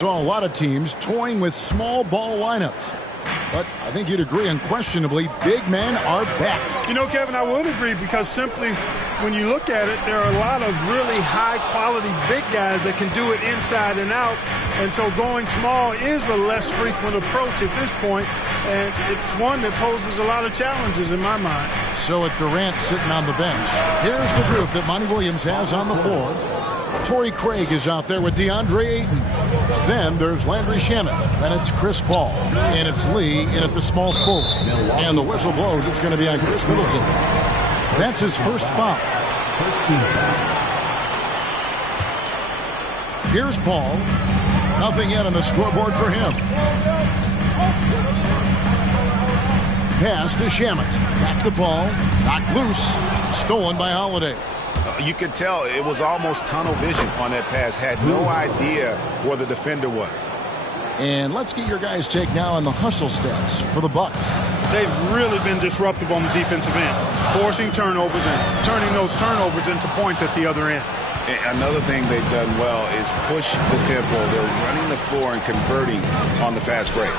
saw a lot of teams toying with small ball lineups. But I think you'd agree unquestionably, big men are back. You know, Kevin, I would agree because simply when you look at it, there are a lot of really high-quality big guys that can do it inside and out. And so going small is a less frequent approach at this point, and it's one that poses a lot of challenges in my mind. So with Durant sitting on the bench, here's the group that Monty Williams has on the floor. Torrey Craig is out there with DeAndre Ayton. Then there's Landry Shamet. Then it's Chris Paul. And it's Lee in at the small forward. And the whistle blows. It's going to be on Chris Middleton. That's his first foul. Here's Paul. Nothing yet on the scoreboard for him. Pass to Shamet. Back to Paul. Knocked loose. Stolen by Holiday. You could tell it was almost tunnel vision on that pass. Had no idea where the defender was. And let's get your guys' take now on the hustle stats for the Bucks. They've really been disruptive on the defensive end, forcing turnovers and turning those turnovers into points at the other end. And another thing they've done well is push the tempo. They're running the floor and converting on the fast break.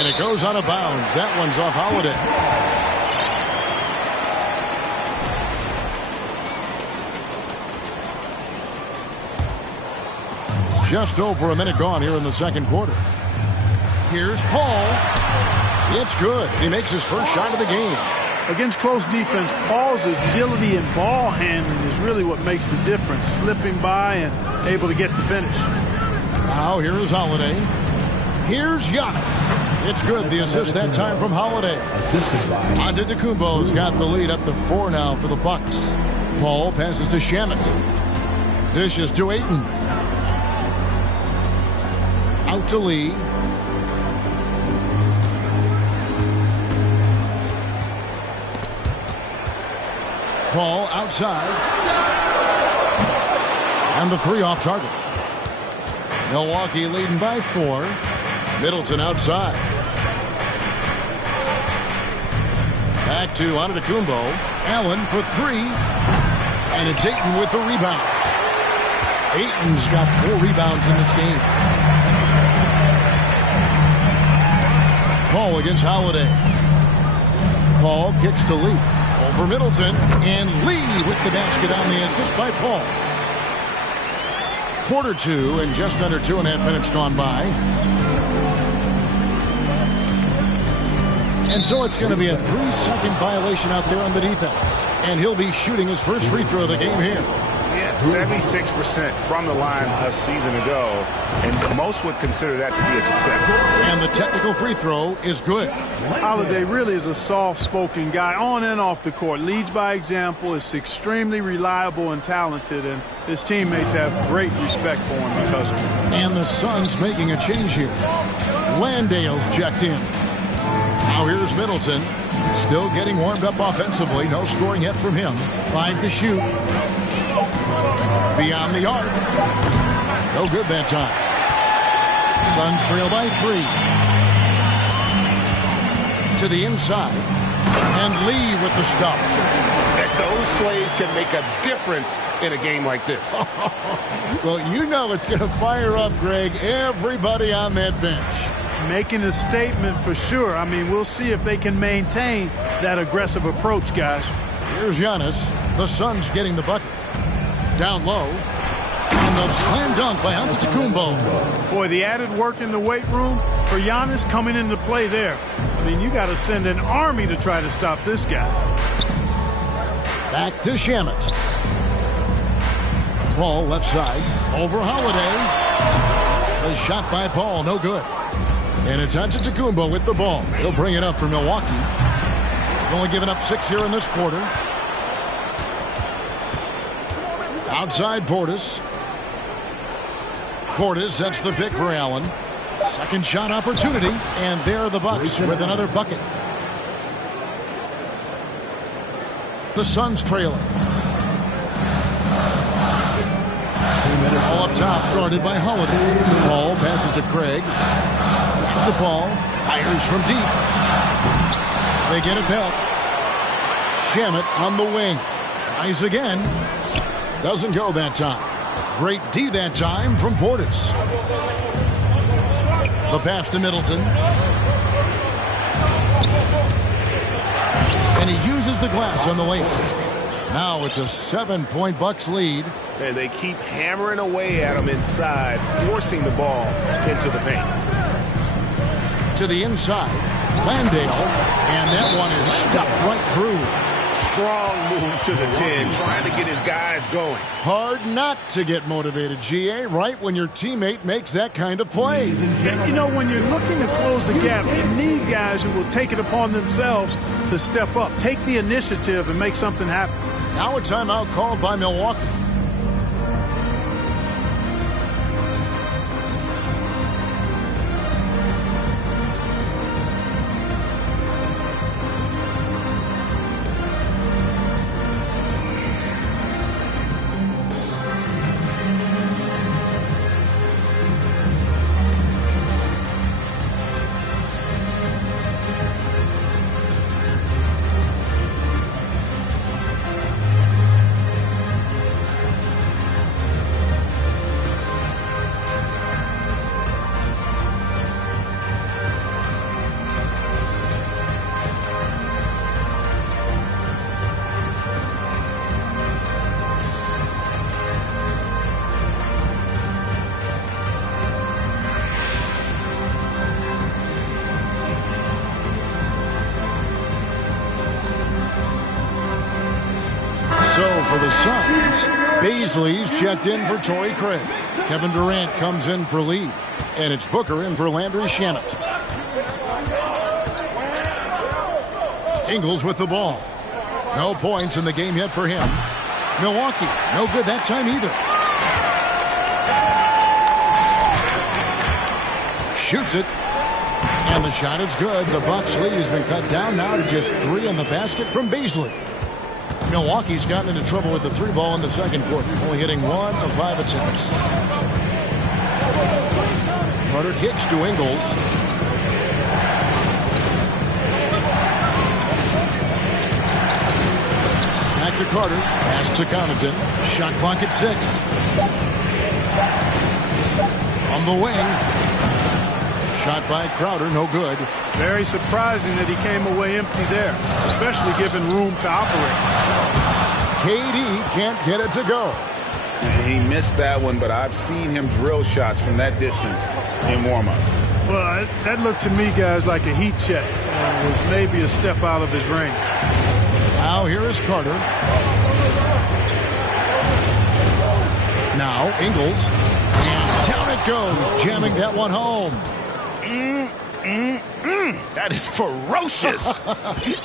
And it goes out of bounds. That one's off Holiday. Just over a minute gone here in the second quarter. Here's Paul. It's good. He makes his first shot of the game. Against close defense, Paul's agility and ball handling is really what makes the difference. Slipping by and able to get the finish. Now here is Holiday. Here's Giannis. It's good. The assist that time from Holiday. Antetokounmpo's got the lead up to 4 now for the Bucks. Paul passes to Shamet. Dishes to Ayton. Out to Lee. Paul outside. And the 3 off target. Milwaukee leading by 4. Middleton outside. Back to Antetokounmpo. Allen for 3. And it's Ayton with the rebound. Ayton's got 4 rebounds in this game. Paul against Holiday. Paul kicks to Lee. Over Middleton. And Lee with the basket on the assist by Paul. Quarter 2 and just under 2.5 minutes gone by. And so it's going to be a 3-second violation out there on the defense. And he'll be shooting his first free throw of the game here. Yeah, 76% from the line a season ago, and most would consider that to be a success. And the technical free throw is good. Holiday really is a soft-spoken guy on and off the court. Leads by example, is extremely reliable and talented, and his teammates have great respect for him because of it. And the Suns making a change here. Landale's checked in. Now here's Middleton. Still getting warmed up offensively. No scoring yet from him. 5 to shoot. Beyond the arc. No good that time. Suns trail by 3. To the inside. And Lee with the stuff. Those plays can make a difference in a game like this. Well, you know it's going to fire up, Greg, everybody on that bench. Making a statement for sure. I mean, we'll see if they can maintain that aggressive approach, guys. Here's Giannis. The Suns getting the bucket. Down low. And the slam dunk by Antetokounmpo. Boy, the added work in the weight room for Giannis coming into play there. I mean, you got to send an army to try to stop this guy. Back to Shamet. Paul left side. Over Holiday. The shot by Paul, no good. And it's Antetokounmpo with the ball. He'll bring it up for Milwaukee. Only given up 6 here in this quarter. Outside Portis. Portis sets the pick for Allen. Second shot opportunity. And there are the Bucks with another bucket. The Suns trailing. All up top, guarded by Holiday. Paul passes to Craig. Back to Paul. Fires from deep. They get it back. Shamet on the wing. Tries again. Doesn't go that time. Great D that time from Portis. The pass to Middleton. And he uses the glass on the layup. Now it's a 7-point Bucks lead. And they keep hammering away at him inside, forcing the ball into the paint. To the inside, Landale, and that one is stuffed right through. Strong move to the 10, trying to get his guys going. Hard not to get motivated, GA, right when your teammate makes that kind of play. You know, when you're looking to close the gap, you need guys who will take it upon themselves to step up, take the initiative, and make something happen. Now a timeout called by Milwaukee. So for the Suns, Baisley's checked in for Torrey Craig. Kevin Durant comes in for Lee. And it's Booker in for Landry Shamet. Ingles with the ball. No points in the game yet for him. Milwaukee, no good that time either. Shoots it. And the shot is good. The Bucks lead has been cut down now to just 3 in the basket from Baisley. Milwaukee's gotten into trouble with the 3 ball in the second quarter, only hitting 1 of 5 attempts. Carter kicks to Ingles. Back to Carter. Pass to Connaughton. Shot clock at 6. From the wing. Shot by Crowder, no good. Very surprising that he came away empty there, especially given room to operate. KD can't get it to go. He missed that one, but I've seen him drill shots from that distance in warm-up. Well, that looked to me, guys, like a heat check. With maybe a step out of his range. Now here is Carter. Now Ingles. And down it goes, jamming that one home. That is ferocious.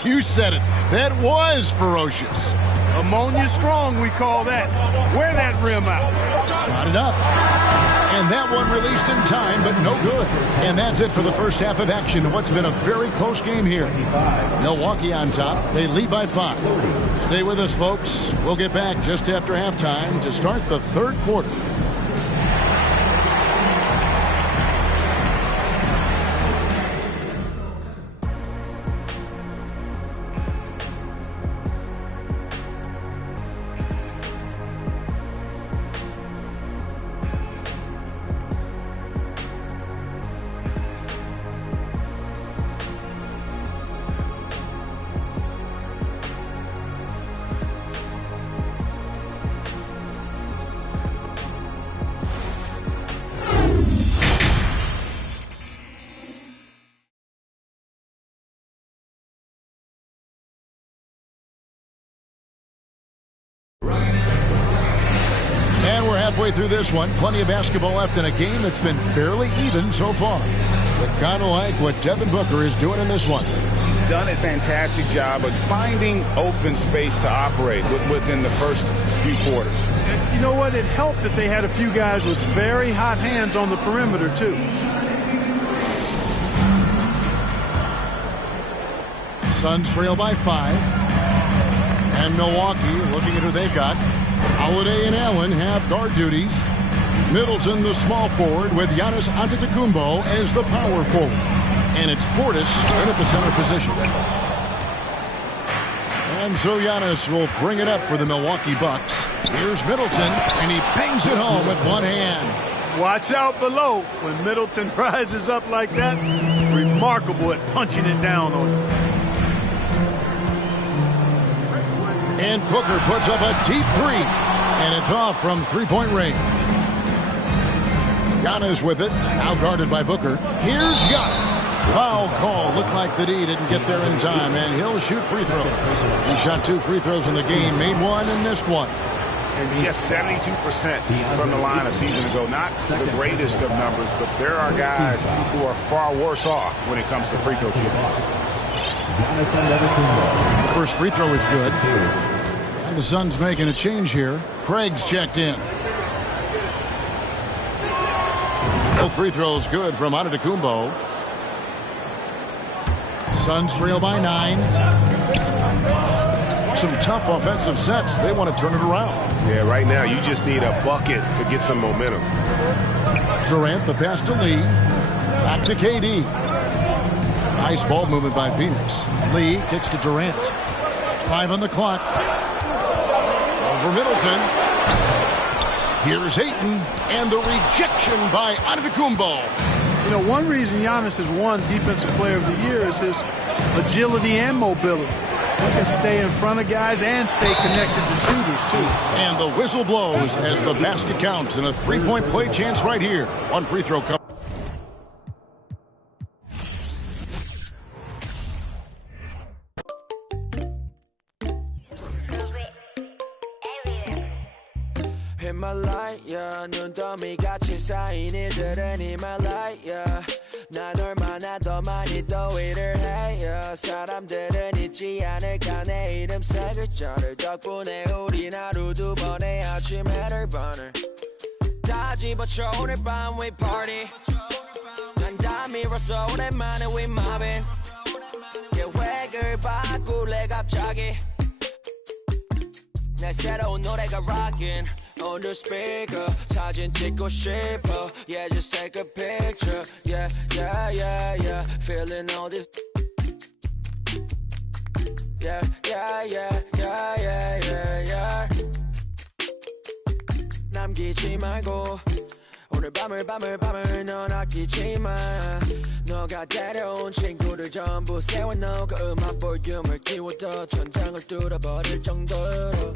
You said it. That was ferocious. Ammonia strong, we call that. Wear that rim out. Got it up. And that one released in time, but no good. And that's it for the first half of action in what's been a very close game here. Milwaukee on top. They lead by 5. Stay with us, folks. We'll get back just after halftime to start the third quarter. Halfway through this one, plenty of basketball left in a game that's been fairly even so far. But kind of like what Devin Booker is doing in this one. He's done a fantastic job of finding open space to operate within the first few quarters. And you know what? It helped that they had a few guys with very hot hands on the perimeter, too. Suns trail by 5. And Milwaukee looking at who they've got. Holiday and Allen have guard duties. Middleton, the small forward, with Giannis Antetokounmpo as the power forward. And it's Portis in at the center position. And so Giannis will bring it up for the Milwaukee Bucks. Here's Middleton, and he bangs it home with one hand. Watch out below. When Middleton rises up like that, remarkable at punching it down on him. And Booker puts up a deep three, and it's off from three-point range. Giannis with it, now guarded by Booker. Here's Giannis. Foul call. Looked like the D didn't get there in time, and he'll shoot free throws. He shot 2 free throws in the game, made one and missed one. And just 72% from the line a season ago. Not the greatest of numbers, but there are guys who are far worse off when it comes to free throw shooting. The first free throw is good. And the Suns making a change here. Craig's checked in. Both free throws good from Antetokounmpo. Suns trail by 9. Some tough offensive sets. They want to turn it around. Yeah, right now you just need a bucket to get some momentum. Durant, the pass to Lee. Back to KD. Nice ball movement by Phoenix. Lee kicks to Durant. 5 on the clock. Over Middleton. Here's Ayton, and the rejection by Antetokounmpo. You know, one reason Giannis has won Defensive Player of the Year is his agility and mobility. He can stay in front of guys and stay connected to shooters, too. And the whistle blows as the basket counts, and a three-point play chance right here. One free throw comes. Himalaya, 눈더미 같이 쌓인 일들은 Himalaya. 난 얼마나 더 많이 더위를 해요. 사람들은 잊지 않을까 내 이름 세 글자를. 덕분에 우린 하루 2번의 아침 해를 번을 다 집어쳐 오늘 밤 we party. 난 다 밀었어 오랜만에 we mobbing. 계획을 바꿀래 갑자기. 내 새로운 노래가 rockin' on the speaker. 사진 찍고 싶어. Yeah, just take a picture. Yeah, yeah, yeah, yeah. Feeling all this. Yeah, yeah, yeah, yeah, yeah, yeah, yeah. 남기지 말고 오늘 밤을 넌 아끼지 마. 너가 데려온 친구들 전부 세워놓고 음악 볼륨을 키워둬 천장을 뚫어버릴 정도로.